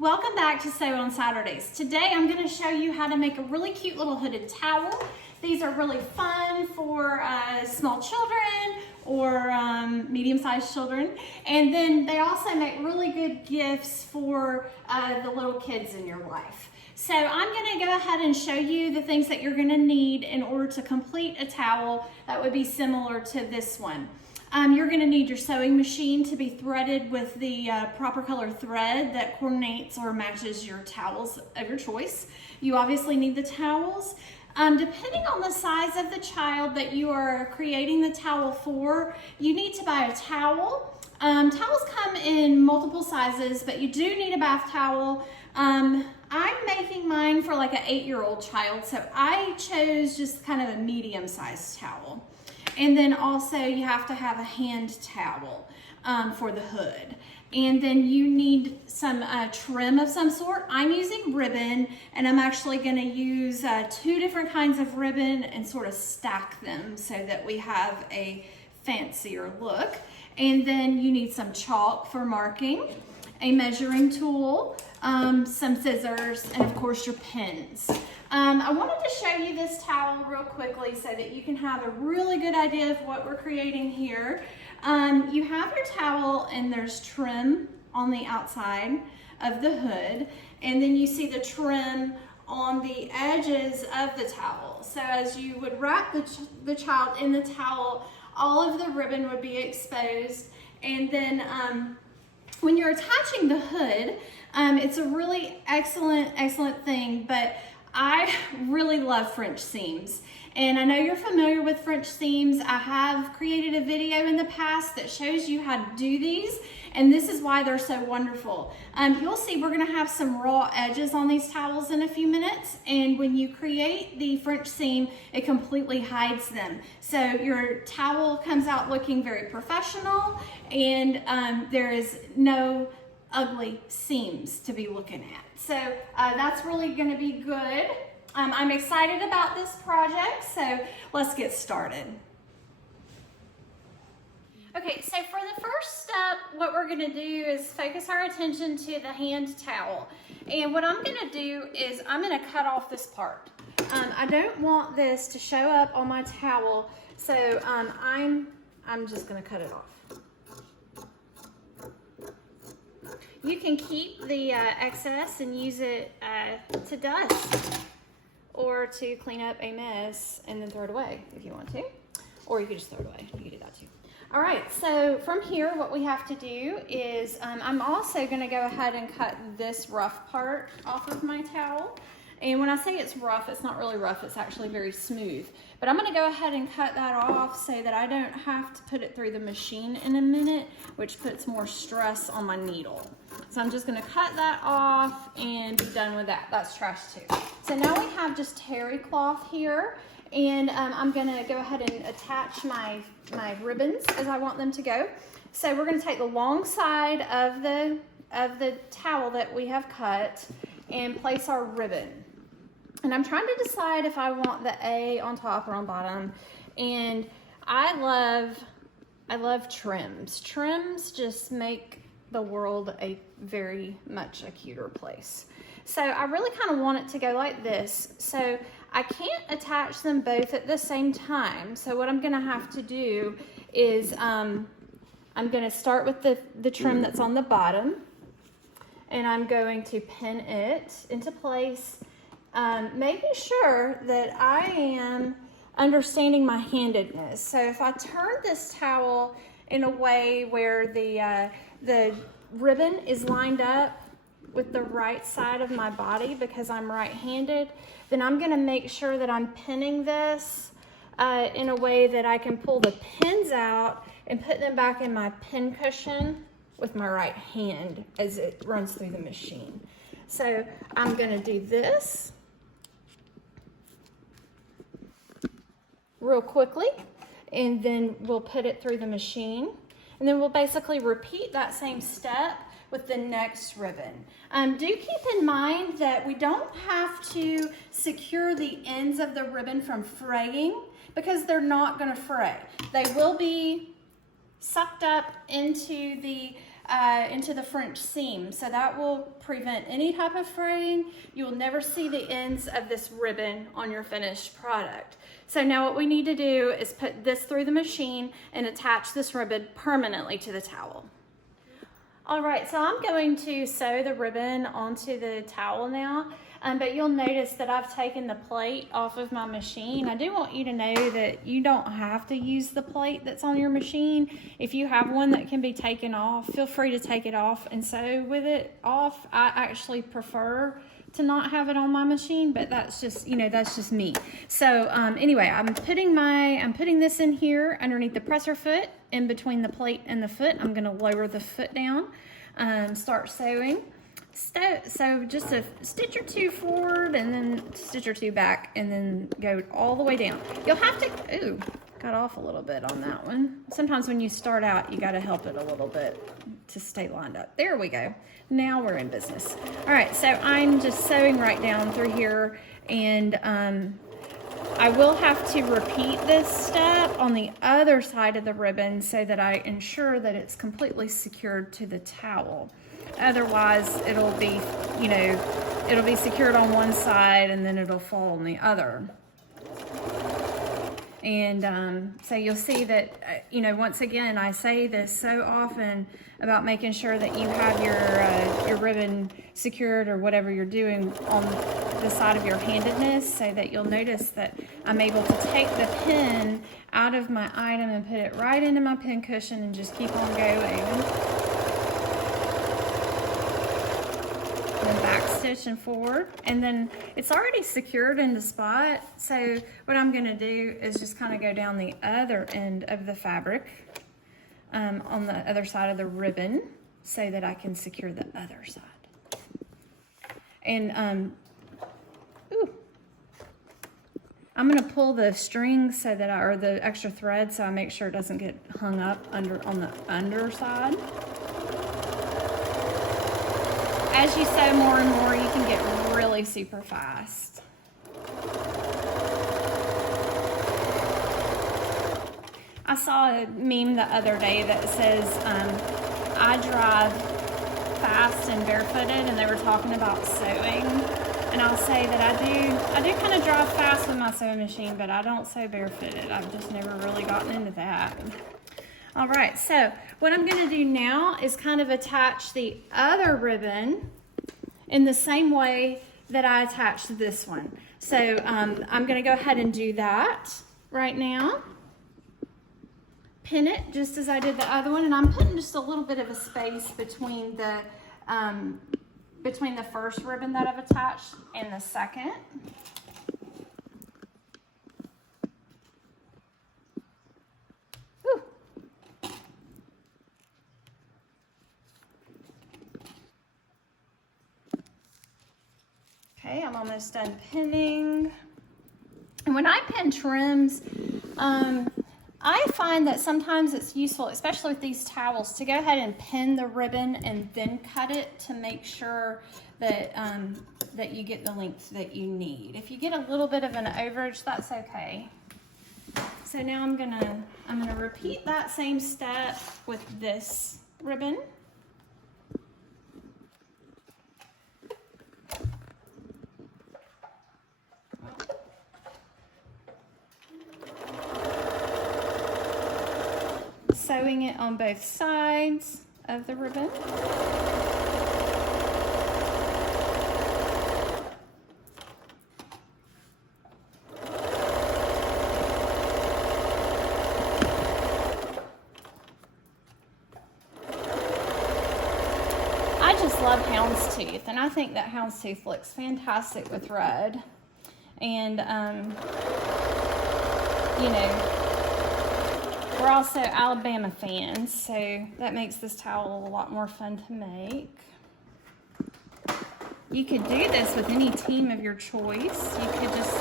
Welcome back to Sew on Saturdays. Today I'm going to show you how to make a really cute little hooded towel. These are really fun for small children or medium-sized children. And then they also make really good gifts for the little kids in your life. So I'm going to go ahead and show you the things that you're going to need in order to complete a towel that would be similar to this one. You're going to need your sewing machine to be threaded with the proper color thread that coordinates or matches your towels of your choice. You obviously need the towels. Depending on the size of the child that you are creating the towel for, you need to buy a towel. Towels come in multiple sizes, but you do need a bath towel. I'm making mine for like an 8-year-old child, so I chose just kind of a medium-sized towel. And then also you have to have a hand towel for the hood. And then you need some trim of some sort. I'm using ribbon, and I'm actually going to use 2 different kinds of ribbon and sort of stack them so that we have a fancier look. And then you need some chalk for marking, a measuring tool, some scissors, and of course your pins. I wanted to show you this towel real quickly so that you can have a really good idea of what we're creating here. You have your towel and there's trim on the outside of the hood, and then you see the trim on the edges of the towel. So as you would wrap the child in the towel, all of the ribbon would be exposed, and then when you're attaching the hood, it's a really excellent thing, but I really love French seams. And I know you're familiar with French seams. I have created a video in the past that shows you how to do these, and this is why they're so wonderful. You'll see we're gonna have some raw edges on these towels in a few minutes, and when you create the French seam, it completely hides them. So your towel comes out looking very professional, and there is no ugly seams to be looking at. So that's really gonna be good. I'm excited about this project, so let's get started. Okay, so for the first step, what we're gonna do is focus our attention to the hand towel. And what I'm gonna do is I'm gonna cut off this part. I don't want this to show up on my towel, so I'm just gonna cut it off. You can keep the excess and use it to dust or to clean up a mess and then throw it away if you want to. Or you could just throw it away. You can do that too. All right, so from here, what we have to do is I'm also going to go ahead and cut this rough part off of my towel. And when I say it's rough, it's not really rough, it's actually very smooth. But I'm gonna go ahead and cut that off so that I don't have to put it through the machine in a minute, which puts more stress on my needle. So I'm just gonna cut that off and be done with that. That's trash too. So now we have just terry cloth here, and I'm gonna go ahead and attach my ribbons as I want them to go. So we're gonna take the long side of the towel that we have cut and place our ribbon. And I'm trying to decide if I want the A on top or on bottom. And I love trims. Trims just make the world a very much a cuter place. So I really kind of want it to go like this. So I can't attach them both at the same time. So what I'm gonna have to do is I'm gonna start with the trim that's on the bottom, and I'm going to pin it into place, making sure that I am understanding my handedness. So if I turn this towel in a way where the ribbon is lined up with the right side of my body because I'm right-handed, then I'm gonna make sure that I'm pinning this in a way that I can pull the pins out and put them back in my pin cushion with my right hand as it runs through the machine. So I'm gonna do this real quickly, and then we'll put it through the machine, and then we'll basically repeat that same step with the next ribbon. Do keep in mind that we don't have to secure the ends of the ribbon from fraying because they're not gonna fray. They will be sucked up into the into the French seam. So that will prevent any type of fraying. You will never see the ends of this ribbon on your finished product. So now what we need to do is put this through the machine and attach this ribbon permanently to the towel. All right, so I'm going to sew the ribbon onto the towel now, but you'll notice that I've taken the plate off of my machine. I do want you to know that you don't have to use the plate that's on your machine. If you have one that can be taken off, feel free to take it off and sew with it off. I actually prefer to not have it on my machine, but that's just, you know, that's just me. So anyway, I'm putting this in here underneath the presser foot, in between the plate and the foot. I'm gonna lower the foot down, start sewing. So just a stitch or two forward and then stitch or two back and then go all the way down. You'll have to, ooh, got off a little bit on that one. Sometimes when you start out, you gotta help it a little bit to stay lined up. There we go. Now we're in business. All right, so I'm just sewing right down through here, and I will have to repeat this step on the other side of the ribbon so that I ensure that it's completely secured to the towel. Otherwise, it'll be, you know, it'll be secured on one side and then it'll fall on the other. And so you'll see that, you know, once again, I say this so often about making sure that you have your ribbon secured or whatever you're doing on the side of your handedness, so that you'll notice that I'm able to take the pin out of my item and put it right into my pin cushion and just keep on going. And back stitch and forward, and then it's already secured in the spot. So what I'm going to do is just kind of go down the other end of the fabric on the other side of the ribbon so that I can secure the other side. And I'm going to pull the string so that or the extra thread, so I make sure it doesn't get hung up on the underside. As you sew more and more, you can get really super fast. I saw a meme the other day that says, I drive fast and barefooted, and they were talking about sewing. And I'll say that I do kind of drive fast with my sewing machine, but I don't sew barefooted. I've just never really gotten into that. All right, so what I'm going to do now is kind of attach the other ribbon in the same way that I attached this one. So I'm going to go ahead and do that right now. Pin it just as I did the other one, and I'm putting just a little bit of a space between the first ribbon that I've attached and the second. Okay, I'm almost done pinning. And when I pin trims, I find that sometimes it's useful, especially with these towels, to go ahead and pin the ribbon and then cut it to make sure that that you get the length that you need. If you get a little bit of an overage, that's okay. So now I'm gonna repeat that same step with this ribbon. Sewing it on both sides of the ribbon. I just love houndstooth, and I think that houndstooth looks fantastic with red. And you know, we're also Alabama fans, so that makes this towel a lot more fun to make. You could do this with any team of your choice. You could just,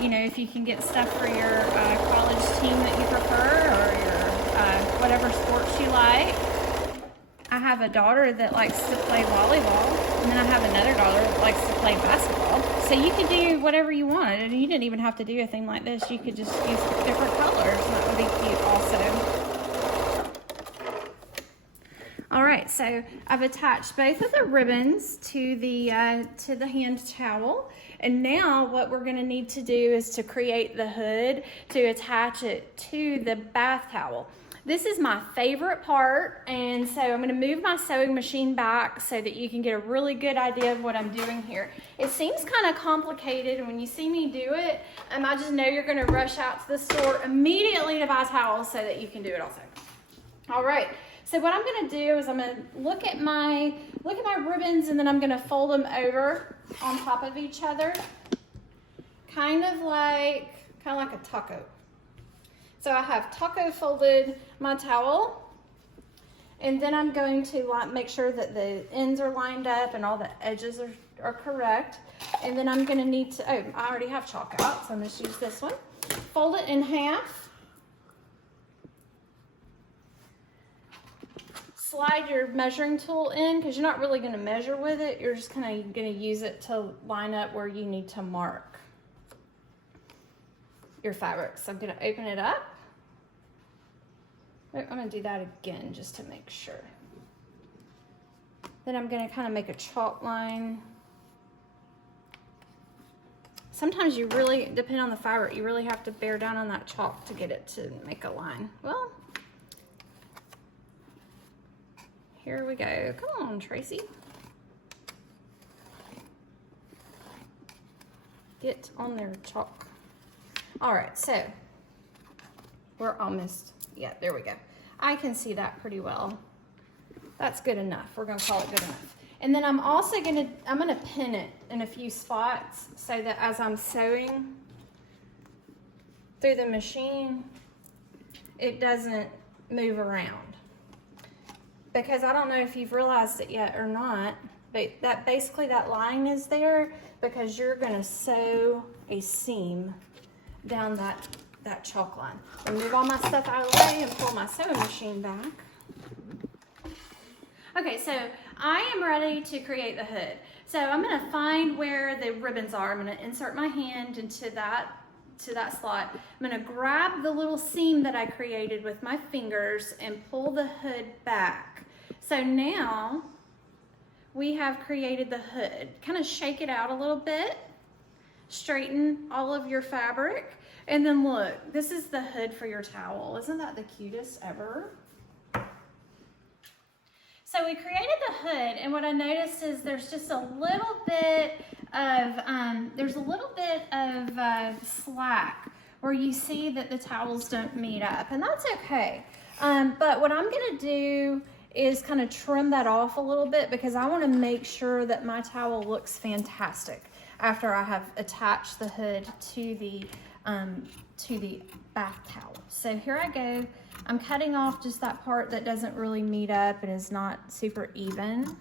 you know, if you can get stuff for your college team that you prefer, or your whatever sports you like. I have a daughter that likes to play volleyball, and then I have another daughter that likes to play basketball. So you could do whatever you want, and you didn't even have to do a thing like this. You could just use different colors, and that would be cute also. right, so I've attached both of the ribbons to the hand towel. And now what we're gonna need to do is to create the hood to attach it to the bath towel. This is my favorite part, and so I'm gonna move my sewing machine back so that you can get a really good idea of what I'm doing here. It seems kind of complicated, and when you see me do it, I just know you're gonna rush out to the store immediately to buy towels so that you can do it also. All right, so what I'm gonna do is I'm gonna look at my ribbons, and then I'm gonna fold them over on top of each other, kind of like a taco. So I have taco folded my towel, and then I'm going to make sure that the ends are lined up and all the edges are correct. And then I'm gonna need to, I already have chalk out, so I'm gonna use this one. Fold it in half. Slide your measuring tool in, because you're not really gonna measure with it. You're just kind of gonna use it to line up where you need to mark your fabric. So I'm gonna open it up. I'm gonna do that again just to make sure. Then I'm gonna kind of make a chalk line. Sometimes you really, depending on the fabric, you really have to bear down on that chalk to get it to make a line. Well, here we go. Come on, Tracy. Get on there, chalk. All right, so we're almost, yeah, there we go. I can see that pretty well. That's good enough. We're gonna call it good enough. And then I'm also gonna pin it in a few spots so that as I'm sewing through the machine, it doesn't move around. Because I don't know if you've realized it yet or not, but that line is there because you're gonna sew a seam down that chalk line. I'll move all my stuff out of the way and pull my sewing machine back. Okay, so I am ready to create the hood. So I'm gonna find where the ribbons are. I'm gonna insert my hand into that slot. I'm gonna grab the little seam that I created with my fingers and pull the hood back. So now we have created the hood. Kind of shake it out a little bit, straighten all of your fabric, and then look, this is the hood for your towel. Isn't that the cutest ever? So we created the hood, and what I noticed is there's just a little bit of, slack where you see that the towels don't meet up, and that's okay. But what I'm gonna do is kind of trim that off a little bit because I wanna make sure that my towel looks fantastic after I have attached the hood to the bath towel. So here I go. I'm cutting off just that part that doesn't really meet up and is not super even.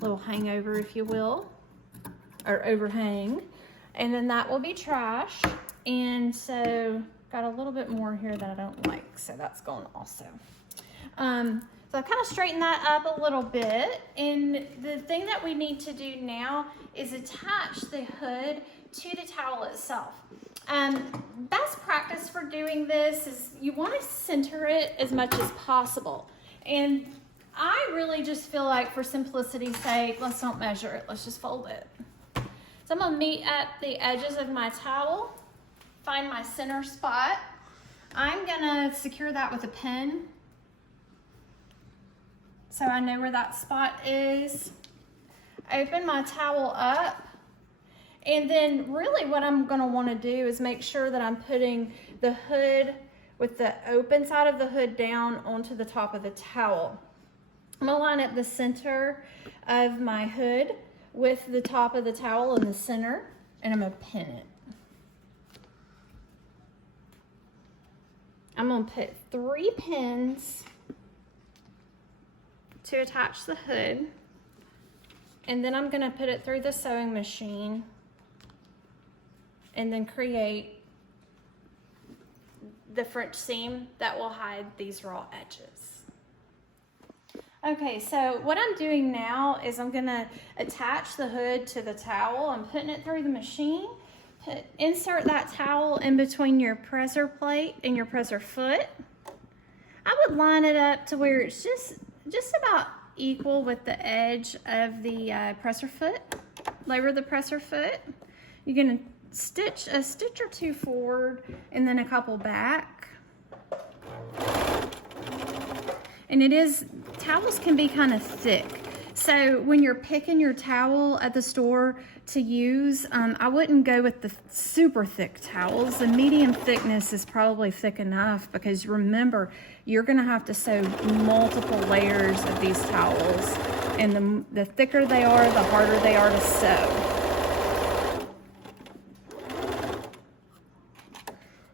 Little hangover, if you will, or overhang. And then that will be trash. And so got a little bit more here that I don't like, so that's going also. So I've kind of straightened that up a little bit. And the thing that we need to do now is attach the hood to the towel itself. Best practice for doing this is you want to center it as much as possible. And I really just feel like for simplicity's sake, let's don't measure it, let's just fold it. So I'm gonna meet at the edges of my towel, find my center spot. I'm gonna secure that with a pin so I know where that spot is. Open my towel up. And then really what I'm gonna wanna do is make sure that I'm putting the hood with the open side of the hood down onto the top of the towel. I'm gonna line up the center of my hood with the top of the towel in the center, and I'm gonna pin it. I'm gonna put 3 pins to attach the hood, and then I'm gonna put it through the sewing machine and then create the French seam that will hide these raw edges. Okay, so what I'm doing now is I'm gonna attach the hood to the towel. I'm putting it through the machine. Insert that towel in between your presser plate and your presser foot. I would line it up to where it's just about equal with the edge of the presser foot. Lower the presser foot. You're gonna stitch a stitch or two forward and then a couple back. And towels can be kind of thick. So when you're picking your towel at the store to use, I wouldn't go with the super thick towels. The medium thickness is probably thick enough, because remember, you're gonna have to sew multiple layers of these towels. And the thicker they are, the harder they are to sew.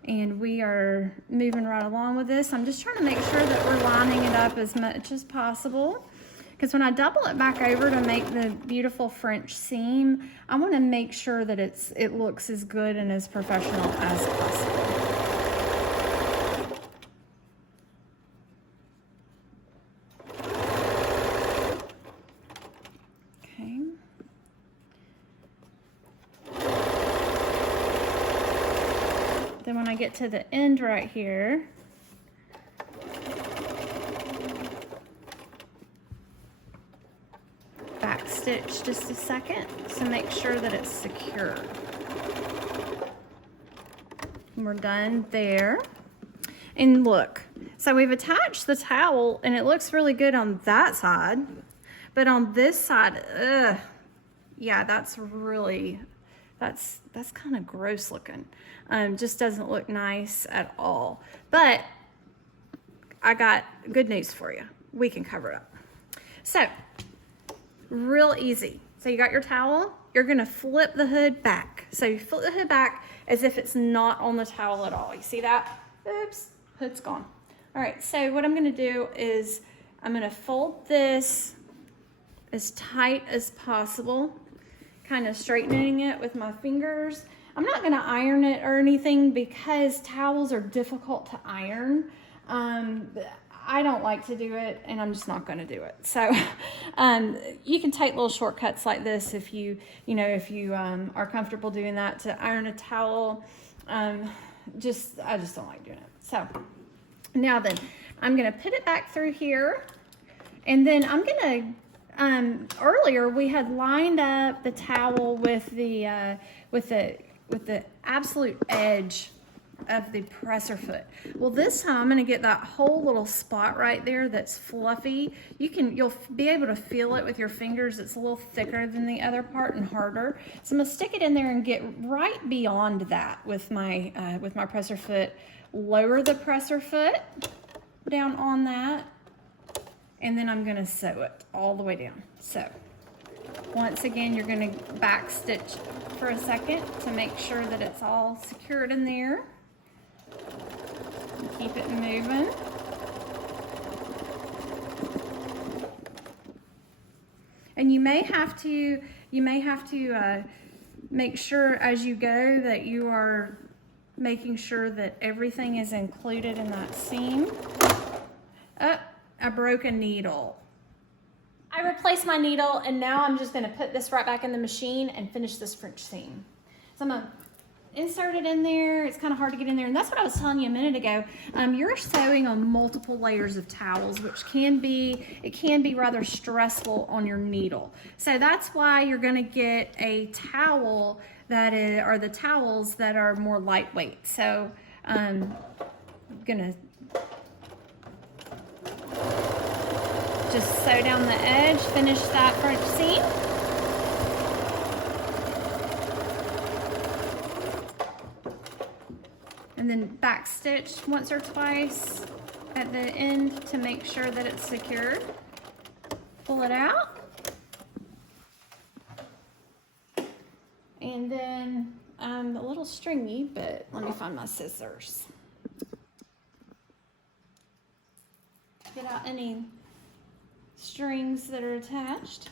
And we are moving right along with this. I'm just trying to make sure that we're lining it up as much as possible. Because when I double it back over to make the beautiful French seam, I want to make sure that it looks as good and as professional as possible. Okay. Then when I get to the end right here, back stitch just a second to make sure that it's secure. And we're done there. And look, so we've attached the towel and it looks really good on that side, but on this side, yeah, that's kind of gross looking. Just doesn't look nice at all. But I got good news for you. We can cover it up. So, real easy. So you got your towel, you're gonna flip the hood back. So you flip the hood back as if it's not on the towel at all. You see that? Oops, hood's gone. All right, so what I'm gonna do is I'm gonna fold this as tight as possible, kind of straightening it with my fingers. I'm not gonna iron it or anything because towels are difficult to iron. I don't like to do it, and I'm just not going to do it. So you can take little shortcuts like this if you are comfortable doing that to iron a towel. I just don't like doing it. So now then, I'm going to put it back through here, and then I'm going to. Earlier we had lined up the towel with the absolute edge of the presser foot. Well, this time I'm going to get that whole little spot right there that's fluffy. You'll be able to feel it with your fingers. It's a little thicker than the other part and harder. So I'm going to stick it in there and get right beyond that with my presser foot. Lower the presser foot down on that, and then I'm going to sew it all the way down. So once again, you're going to back stitch for a second to make sure that it's all secured in there. Keep it moving. And you may have to make sure as you go that you are making sure that everything is included in that seam. Oh, I broke a needle. I replaced my needle, and now I'm just going to put this right back in the machine and finish this French seam. So I'm going to insert it in there. It's kind of hard to get in there, and that's what I was telling you a minute ago. You're sewing on multiple layers of towels, which can be rather stressful on your needle. So that's why you're going to get a towel or the towels that are more lightweight. So I'm gonna just sew down the edge, finish that French seam. And then back stitch once or twice at the end to make sure that it's secured. Pull it out. And then a little stringy, but let me find my scissors. Get out any strings that are attached.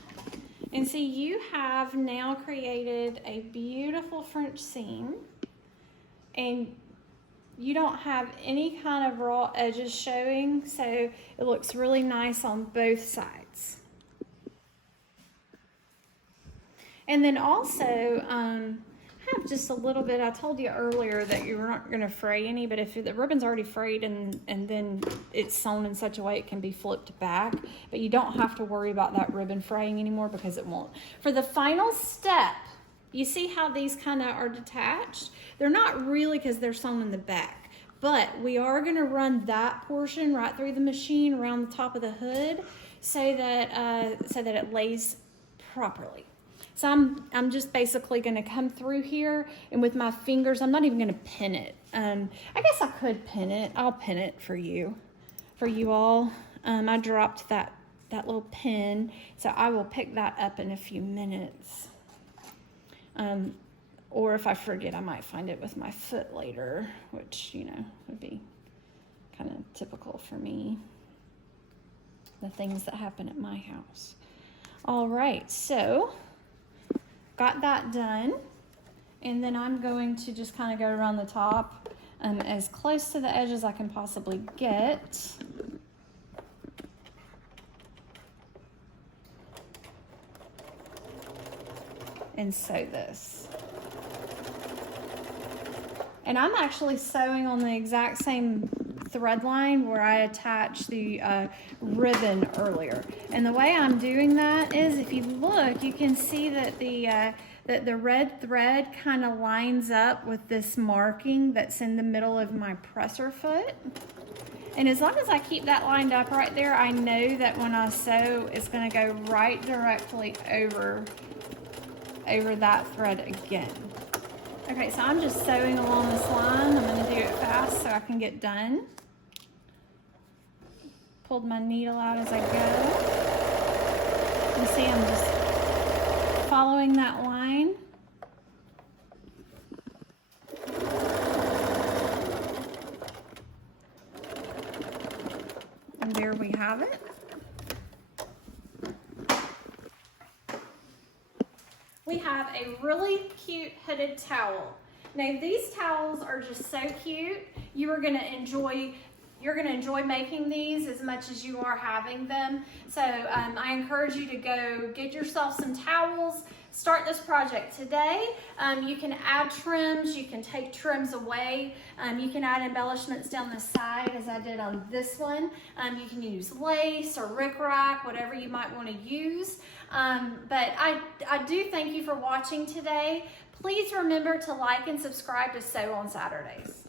And see, you have now created a beautiful French seam, and you don't have any kind of raw edges showing, so it looks really nice on both sides. And then also, I have have just a little bit. I told you earlier that you're not going to fray any, but if the ribbon's already frayed and then it's sewn in such a way it can be flipped back, but you don't have to worry about that ribbon fraying anymore because it won't. For the final step, you see how these kind of are detached? They're not really because they're sewn in the back, but we are going to run that portion right through the machine around the top of the hood so that it lays properly. So I'm just basically going to come through here, and with my fingers, I'm not even going to pin it. I guess I could pin it. I'll pin it for you all. I dropped that little pin, so I will pick that up in a few minutes. Or if I forget, I might find it with my foot later, which, you know, would be kind of typical for me. The things that happen at my house. All right, so got that done, and then I'm going to just kind of go around the top as close to the edge as I can possibly get. And sew this. And I'm actually sewing on the exact same thread line where I attached the ribbon earlier. And the way I'm doing that is, if you look, you can see that the red thread kind of lines up with this marking that's in the middle of my presser foot. And as long as I keep that lined up right there, I know that when I sew, it's going to go right directly over that thread again. Okay, so I'm just sewing along this line. I'm going to do it fast so I can get done. Pulled my needle out as I go. You see, I'm just following that line. And there we have it. We have a really cute hooded towel. Now these towels are just so cute. You're gonna enjoy making these as much as you are having them. So I encourage you to go get yourself some towels. Start this project today. You can add trims, you can take trims away. You can add embellishments down the side as I did on this one. You can use lace or rickrack, whatever you might want to use. But I do thank you for watching today. Please remember to like and subscribe to Sew on Saturdays.